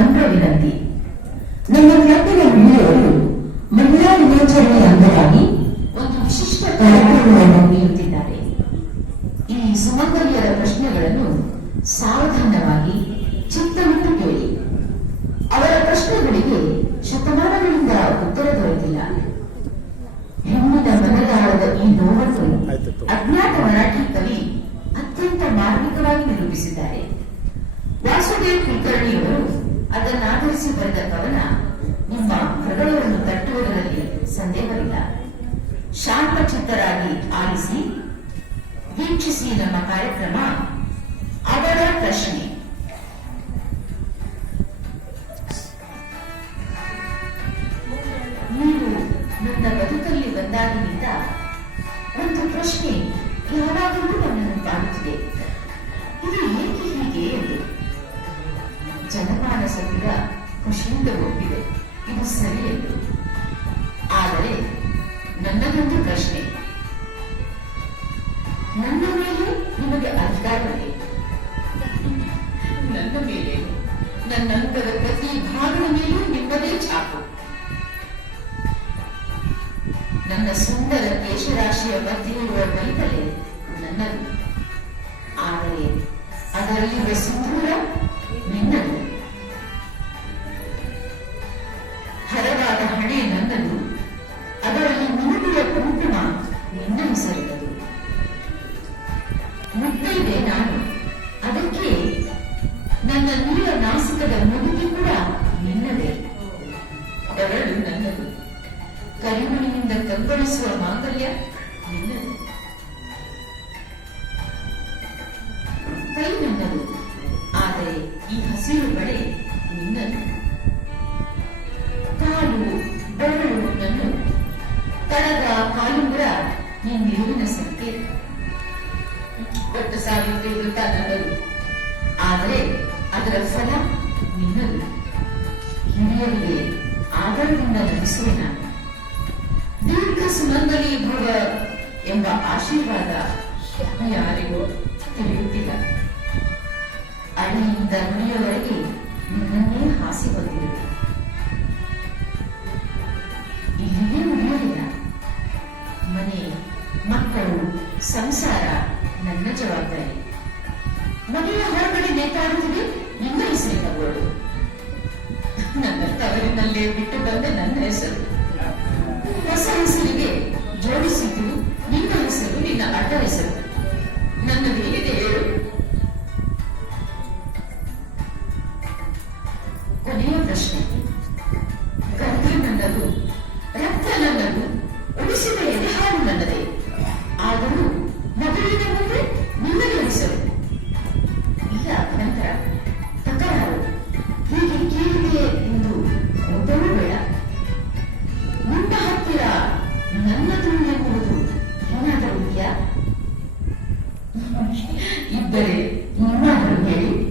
ನಮ್ರ ವಿನಂತಿ ನಮ್ಮ ಕ್ಲಬ್ಬಿನ ಮಹಿಳೆಯರು ಮಹಿಳಾ ದಿನಾಚರಣೆಯ ಅಂಗವಾಗಿ ಒಂದು ವಿಶಿಷ್ಟ ಕಾರ್ಯಕ್ರಮವನ್ನು ನೀಡುತ್ತಿದ್ದಾರೆ ಈ ಸುಮಂಗಲಿಯರ ಪ್ರಶ್ನೆಗಳನ್ನು ಸಾವಧಾನವಾಗಿ ಚಿತ್ತವಿಟ್ಟು ಕೇಳಿ. ಅವರ ಪ್ರಶ್ನೆಗಳಿಗೆ ಶತಮಾನಗಳಿಂದ ಉತ್ತರ ದೊರೆತಿಲ್ಲ. ಹೆಣ್ಣಿನ ಮನದಾಳದ ಈ ನೋವನ್ನು ಅಜ್ಞಾತ ಮರಾಠಿ ಕವಿ ಅತ್ಯಂತ ಮಾರ್ಮಿಕವಾಗಿ ನಿರೂಪಿಸಿದ್ದಾರೆ. ವಾಸುದೇವ್ ಕುಲಕರ್ಣಿಯವರು ಅದನ್ನಾಧರಿಸಿ ಬರೆದ ಕವನ ನಿಮ್ಮ ಹೃದಯವನ್ನು ತಟ್ಟುವುದರಲ್ಲಿ ಸಂದೇಹವಿಲ್ಲ. ಶಾಂತಚಿತ್ತರಾಗಿ ಆಲಿಸಿ, ವೀಕ್ಷಿಸಿ ನಮ್ಮ ಕಾರ್ಯಕ್ರಮ ಅವರ ಪ್ರಶ್ನೆ. ನೀವು ನನ್ನ ಬದುಕಲ್ಲಿ ಬಂದಾಗಿನಿಂದ ಒಂದು ಪ್ರಶ್ನೆ ಯಾವಾಗಲೂ ನನ್ನನ್ನು ಕಾಡುತ್ತಿದೆ ಇದು ಏಕೆ ಒಪ್ಪಿದೆ. ಇದು ಸರಿ ಎಂದು. ಆದರೆ ನನ್ನದೊಂದು ಪ್ರಶ್ನೆ. ನನ್ನ ಮೇಲೆ ನಿಮಗೆ ಅಧಿಕಾರವಿದೆ. ನನ್ನ ಮೇಲೆ ನನ್ನಂತರ ಪ್ರತಿ ಭಾಗದ ಮೇಲೂ ನಿಮ್ಮದೇ ಚಾಕು. ನನ್ನ ಸುಂದರ ಕೇಶರಾಶಿಯ ಮಧ್ಯೆ ಇರುವ ಮೈತಲೆ ನನ್ನದು. ಆದರೆ ಅದರಲ್ಲಿರುವ ಸಿಂಧೂರ ಮುತ್ತೈದೆ ನಾನು ಅದಕ್ಕೆ ನನ್ನ ನೀರ ನಾಸಿಕದ ಮುದುಕಿ ಕೂಡ ನಿನ್ನದೇ. ಬೆರಳು ನನ್ನದು. ಕರಿಮಣಿಯಿಂದ ಕಂಗೊಳಿಸುವ ಮಾಂಗಲ್ಯ ನಿನ್ನದು. ಕೈ ನನ್ನದು ಆದರೆ ಈ ಹಸಿರು ಬಳೆ ನಿನ್ನದು. ಕಾಲು ಬೆರಳು ನನ್ನದು. ತಳದ ಕಾಲುಂಗುರ ನಿನ್ನಿರುವಿನ ಸಂಕೇತ ಒಟ್ಟು ಸಾವಿತ್ರಿ ವೃತ್ತ ಆದರೆ ಅದರ ಫಲ ನಿನ್ನಲ್ಲ. ಹಿರಿಯರಿಗೆ ಆದರದಿಂದ ನಡೆಸುವೆ ನಾನು ದೀರ್ಘ ಸುಮಂಗಲಿ ಭವ ಎಂಬ ಆಶೀರ್ವಾದ ಯಾರಿಗೂ ತಿಳಿಯುತ್ತಿಲ್ಲ. ಅಡಿಯಿಂದ ನುಡಿಯವರೆಗೆ ನಿನ್ನನ್ನೇ ಹಾಸಿ ಬಂದಿರುತ್ತೆ ಇಲ್ಲಿಯೇ ಮುಗಿಯಲಿಲ್ಲ ಮನೆ, ಮಕ್ಕಳು, ಸಂಸಾರ ನನ್ನ ಜವಾಬ್ದಾರಿ ಮನೆಯ ಹೊರಗಡೆ ನೇತಾಡುತ್ತಿದೆ ನಿಮ್ಮ ಹೆಸರಿನ ತಗೊಳ್ಳು ನನ್ನ ತವರಿನಲ್ಲೇ ಬಿಟ್ಟು ಬಂದ ನನ್ನ ಹೆಸರು. ಹೊಸ ಹೆಸರಿಗೆ ಜೋಡಿಸಿದ್ದು ನಿಮ್ಮ ಹೆಸರು, ನಿನ್ನ ಅಡ್ಡ ಹೆಸರು. ನನ್ನದೇನಿದೆ Türkiye'yi, dünya Türkiye'yi